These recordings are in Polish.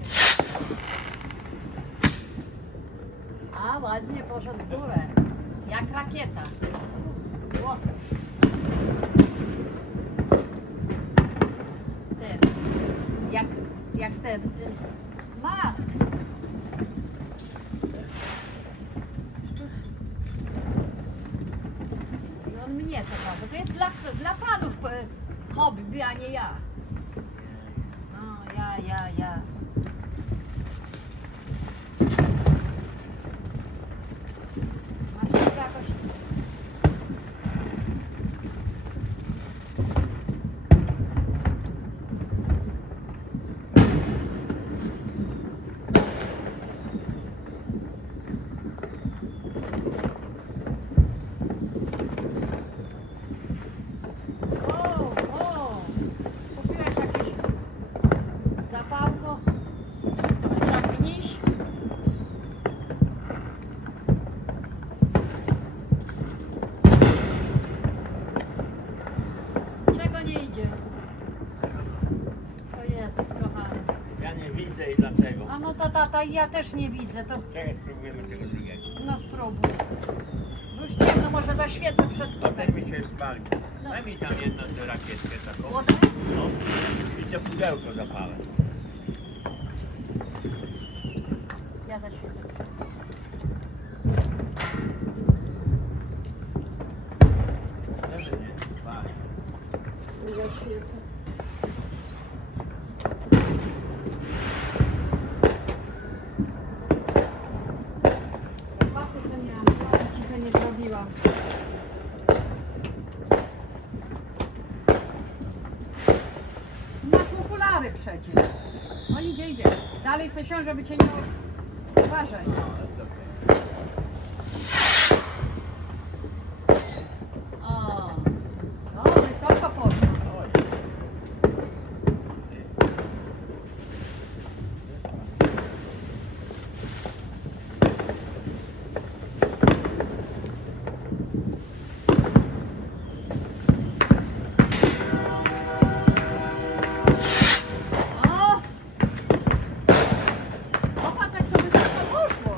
się. A, ładnie poszedł w górę. Jak rakieta. O. Ten. Jak ten. Mask. I on mnie to każe. To jest dla panów hobby, a nie ja. No, ja. Masz tu jakoś... O, kupiłeś jakieś zapałko? To trzeba gniść. Czego nie idzie? O Jezus kochany. Ja nie widzę i dlatego. A no to tata, ja też nie widzę, to Czekaj, spróbujemy tego drugiego. no spróbuj. Bo już ciemno, może zaświecę przed No tutaj. ten mi się spalił. No. Daj mi tam jedną tę rakietkę taką. Wodę? No. I to pudełko zapalę. Ja zaświecę. Dobrze, nie? Pali. Zaświecę. Zapłacę co miałam, ci co nie zrobiłam. Masz okulary przecież. No idzie. Dalej se siąść, żeby cię nie... Uważaj. No, jest okej. O, no wysoko poszło. Oj. O! Popatrz jak to wysoko poszło.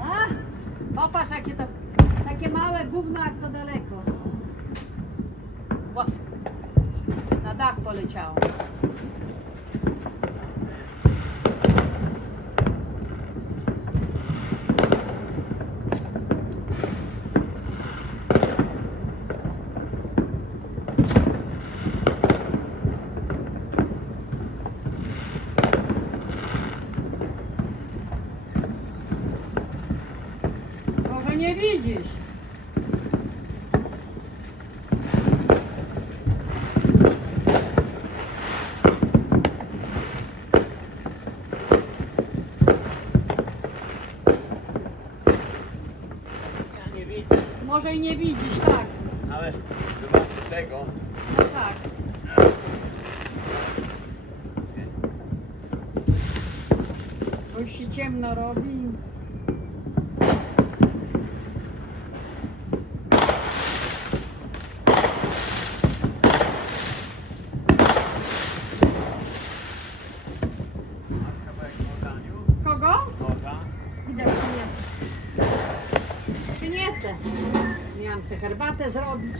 A? Popatrz jakie to, takie małe gówno jak to daleko. Ła. Na dach poleciało. Może nie widzisz. Ja nie widzę, Może i nie widzisz, tak. ale zobaczę tego. No tak. Bo już się ciemno robi. Masz kawałek modaniu? Kogo? Noża. Idę przyniosę. Przyniesę. Miałam sobie herbatę zrobić.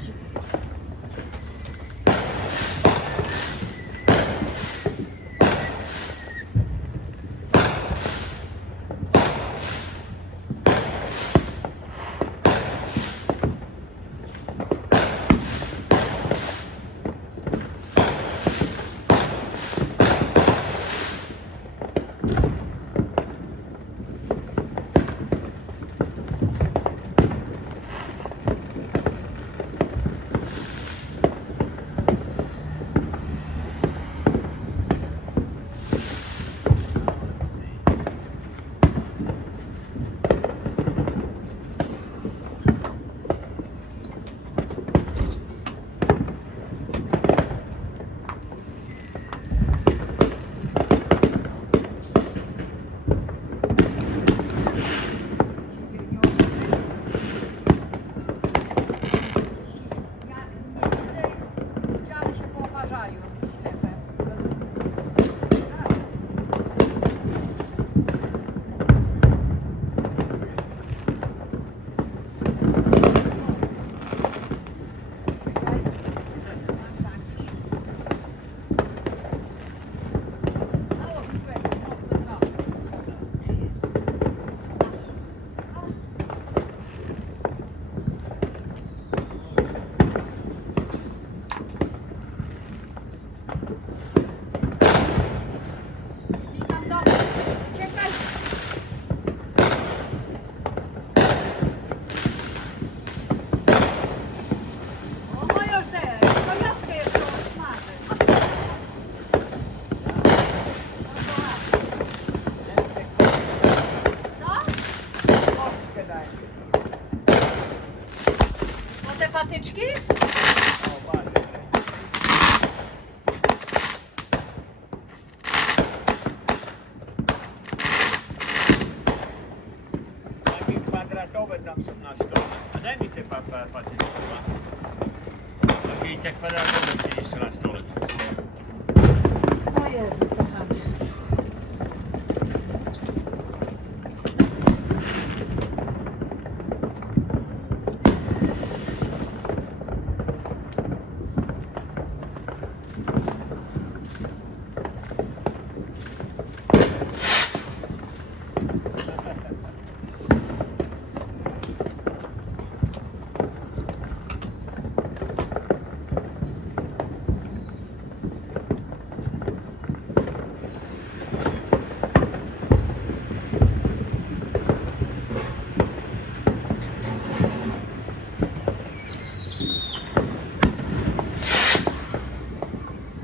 Świeczki? O, bardzo. Takie kwadratowe tam są na stole. A daj mi te patyczki. Takie te kwadratowe gdzieś na stole. O Jezu, kochany.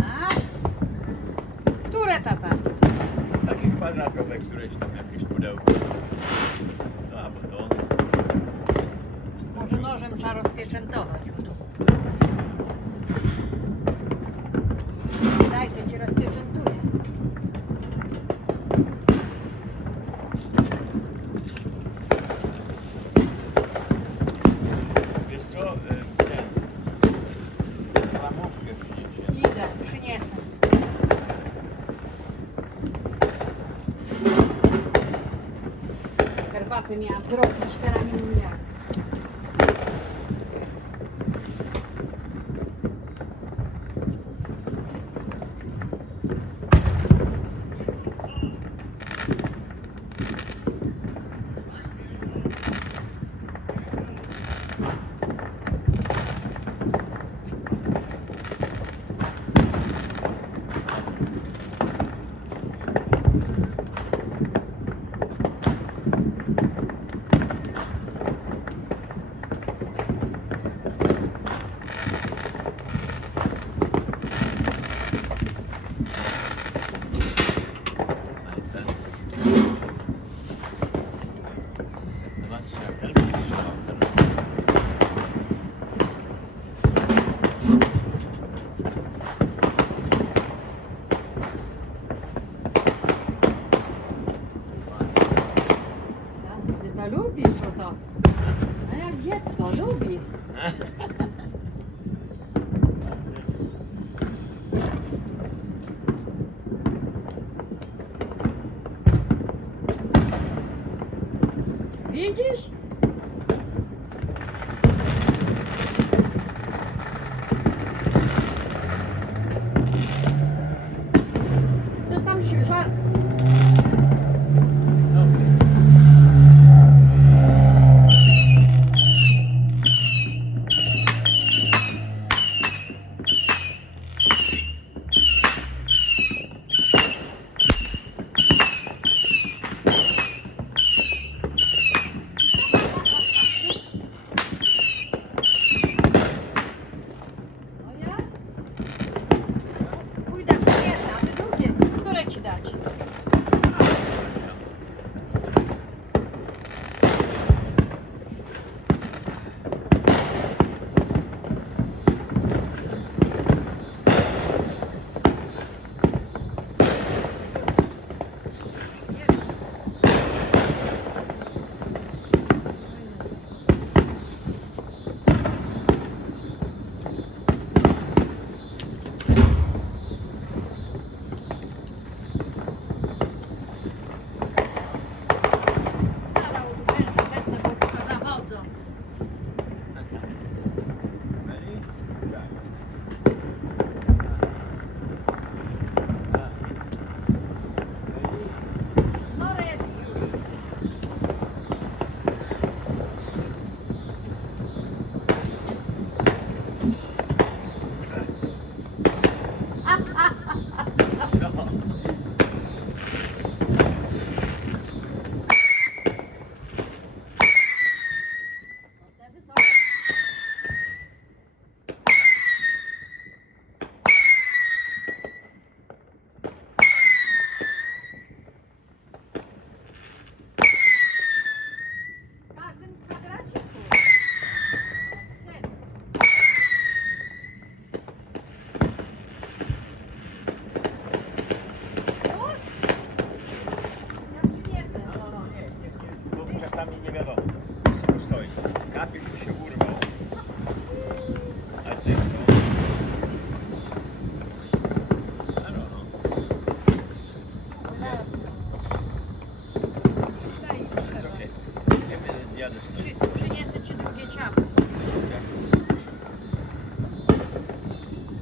A? Które tata? Takie kwadratowe, któreś tam jakieś pudełko. No albo to. Może nożem trzeba rozpieczętować. Daj, to ci rozpieczętuję. Wiesz co? Ramówkę przyniesie. Idę, przyniesę. Herbatę miałam zrobić, karamielu nie miałam. Ty to lubisz, o to. A jak dziecko, lubi. Widzisz? To tam się żar... nami nie wiadomo. Stoi. Kapiel by się urwał. A ty co? A no, no. Daj, Jest okej. Ja będę zjadę stoi. przyniosę ci drugie ciało.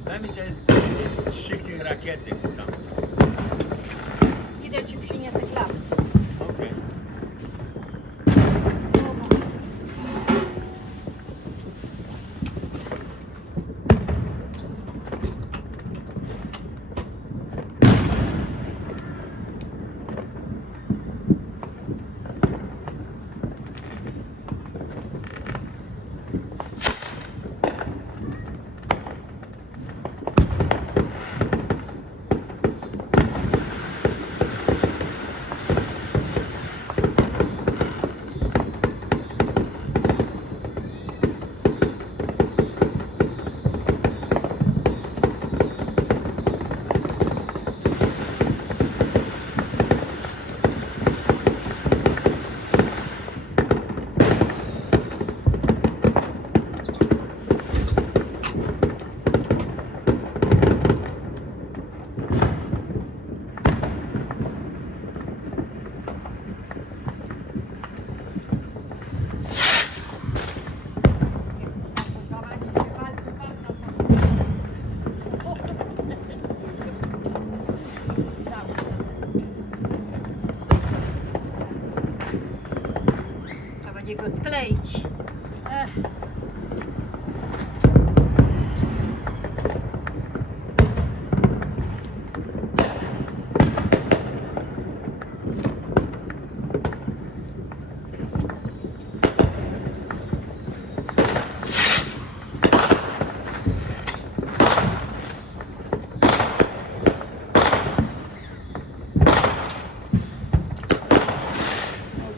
Daj mi te 3 tych rakiety tam. Idę ci przyniosę klapę. Okej. Trzeba będzie go skleić. Ech.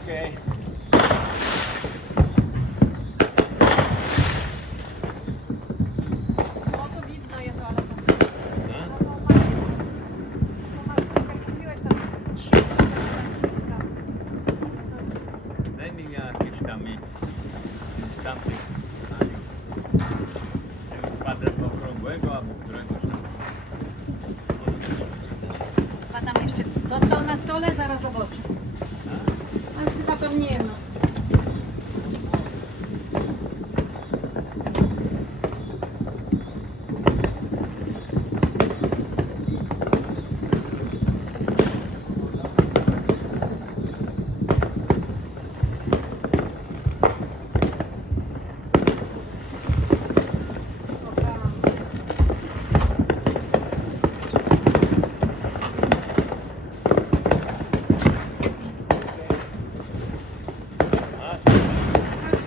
Okej. No to widno jest, ale to... A? No to masz... To masz, jak kupiłeś tam 3 naciska. Daj mi jakieś tam z tamtych tego kwadratu okrągłego albo któregoś tam. A tam jeszcze został na stole, zaraz zobaczę. A już chyba pewnie nie ma. A? Już.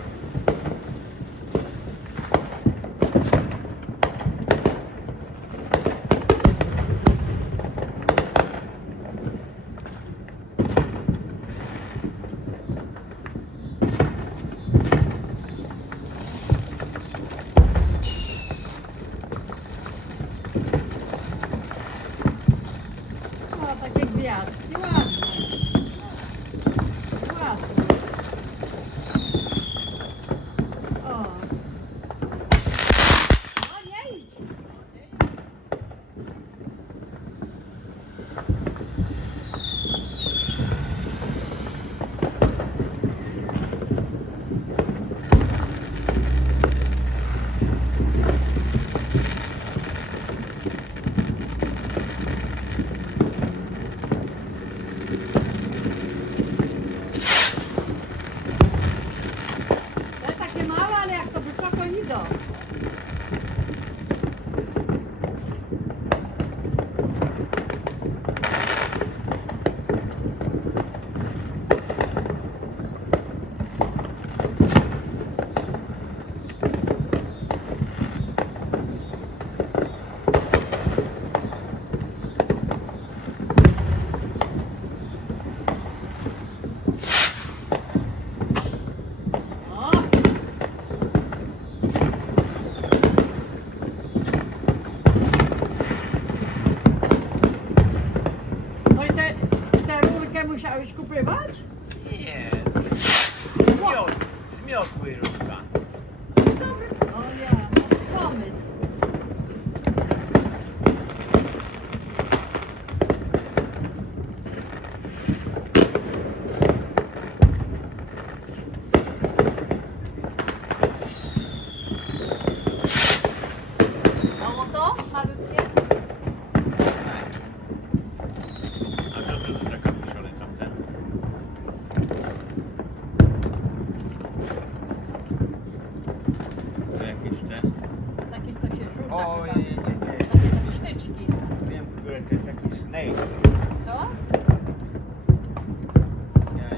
O, takie gwiazdki, ładne. Ładne. O. No nie idź. Te takie małe, ale jak to wysoko idą. O! No i tę rurkę musiałeś kupywać? Nie. Zmiotły różka. Dobry. O ja, no, pomysł. Mało to? Malutkie? A to taka piszole tamten. To jakieś te. Takie to się rzuca O, chyba. nie. Takie sztyczki. Wiem, które to jest taki snake. Co? Nie.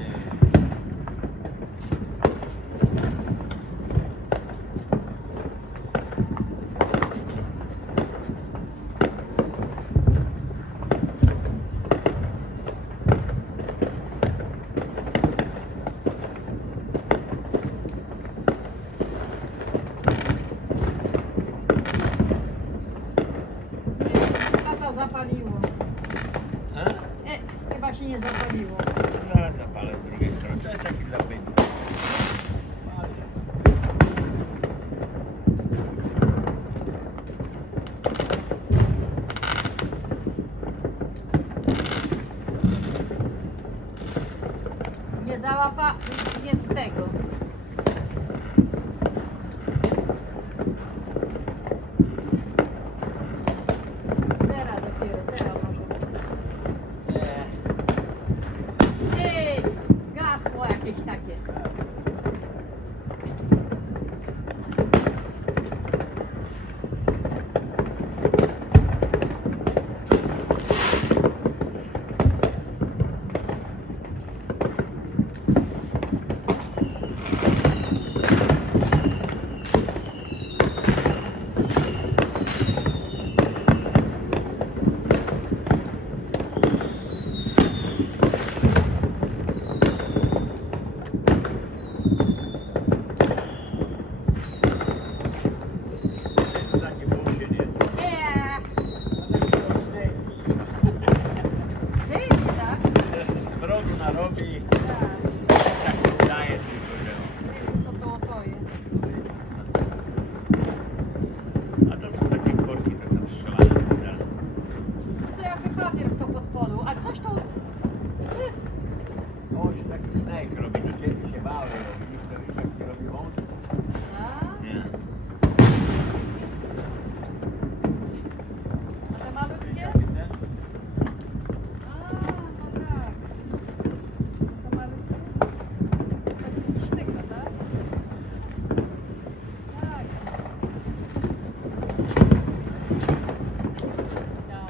Nie, tata zapaliło. A? Chyba się nie zapaliło. Zaraz zapalę z drugiej strony. To jest taki zapyt. Nie załapa, nie z tego. Teraz dopiero, teraz może. Ej, zgasło jakieś takie. To taki bullshit jest. Ty, tak? Smrodu narobi. Tak. Tak daje tylko, że... Nie wiem, co to jest. A to są takie korki, to tam strzelają. To jakby papier kto podpalił. A coś to... O, się taki snake robi, do ciebie się mały robi, to już taki robi on. A? Nie. A te malutkie? A, no tak. To malutkie? Taki sztyka, tak? Tak. Tak.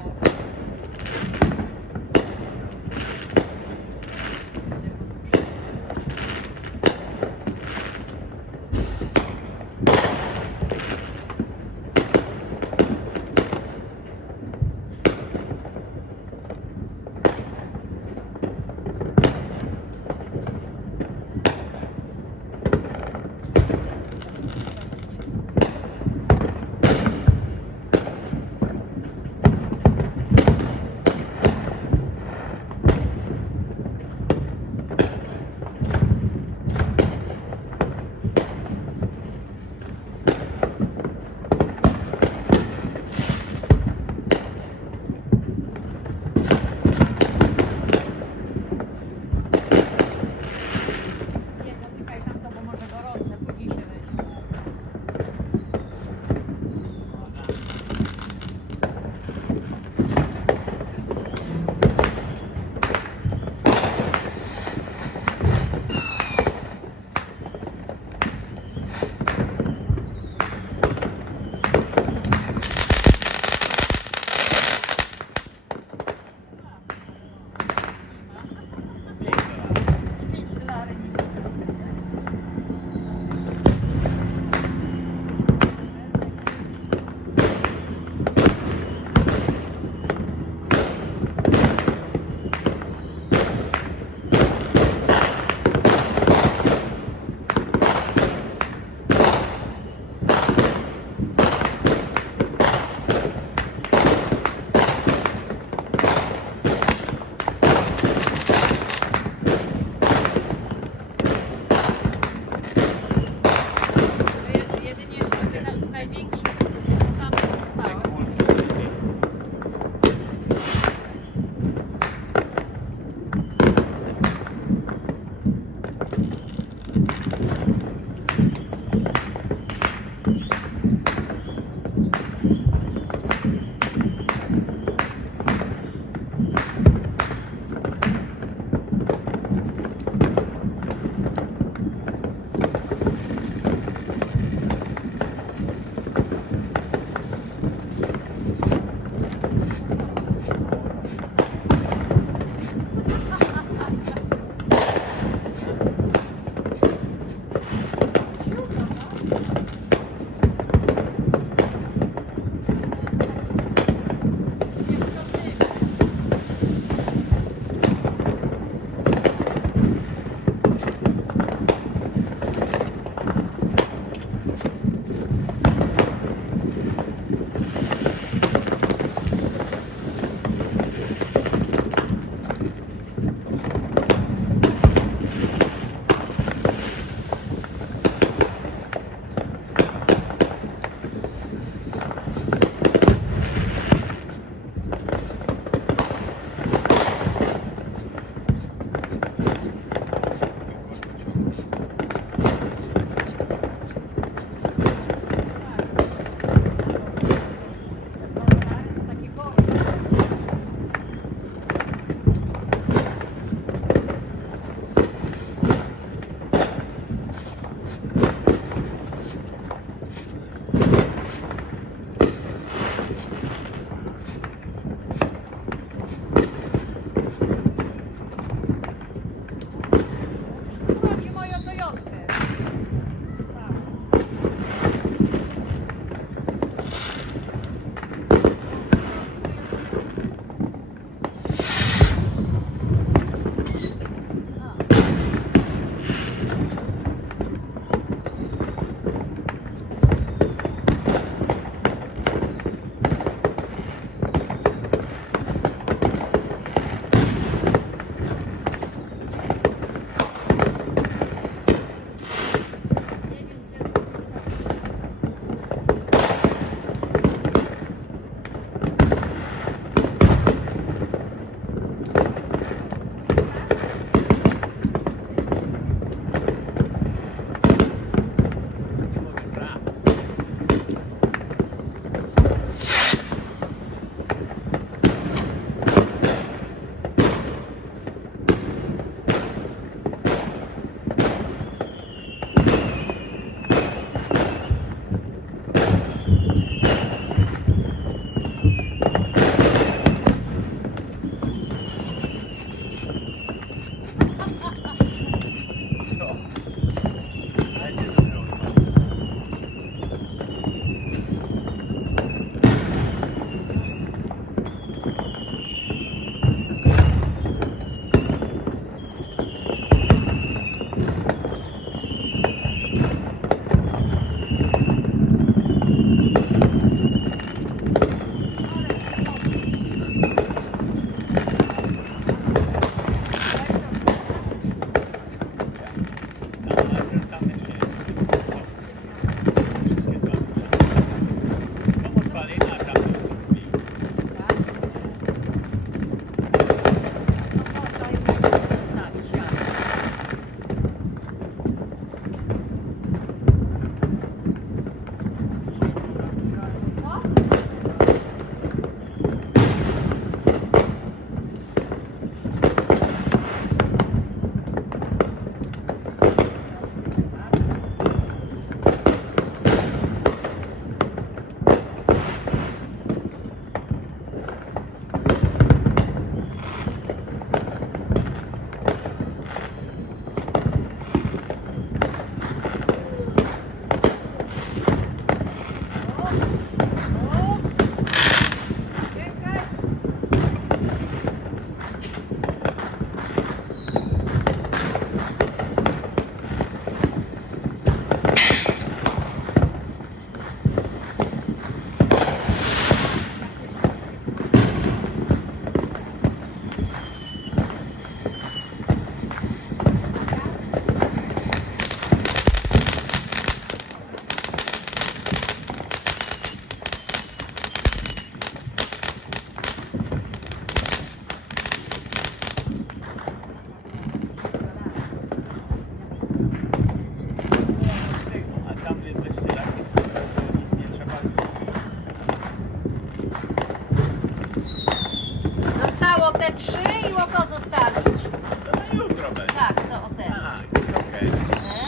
3 i oko zostawić. To na jutro będzie. Tak, to o ten. A, już okej. E?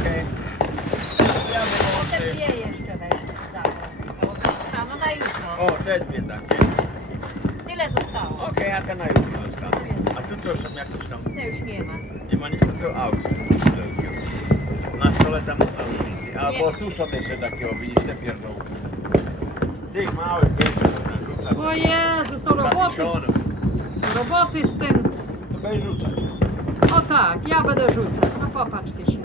Okej. Ja Potem wyłączę. dwie jeszcze weź. A no na jutro. O, te dwie takie. Tyle zostało. Okej, a te na jutro zostaną. A tu to są jakoś tam... To już nie ma. Nie ma nic, to aut. Na stole tam auto. Albo Nie. tu są jeszcze takie, o widzisz, te pierdoły. Tych małych, wiesz, to narzucać. O Jezus, to roboty. Roboty z tym. To będzie rzucać. O tak, ja będę rzucać. No popatrzcie się.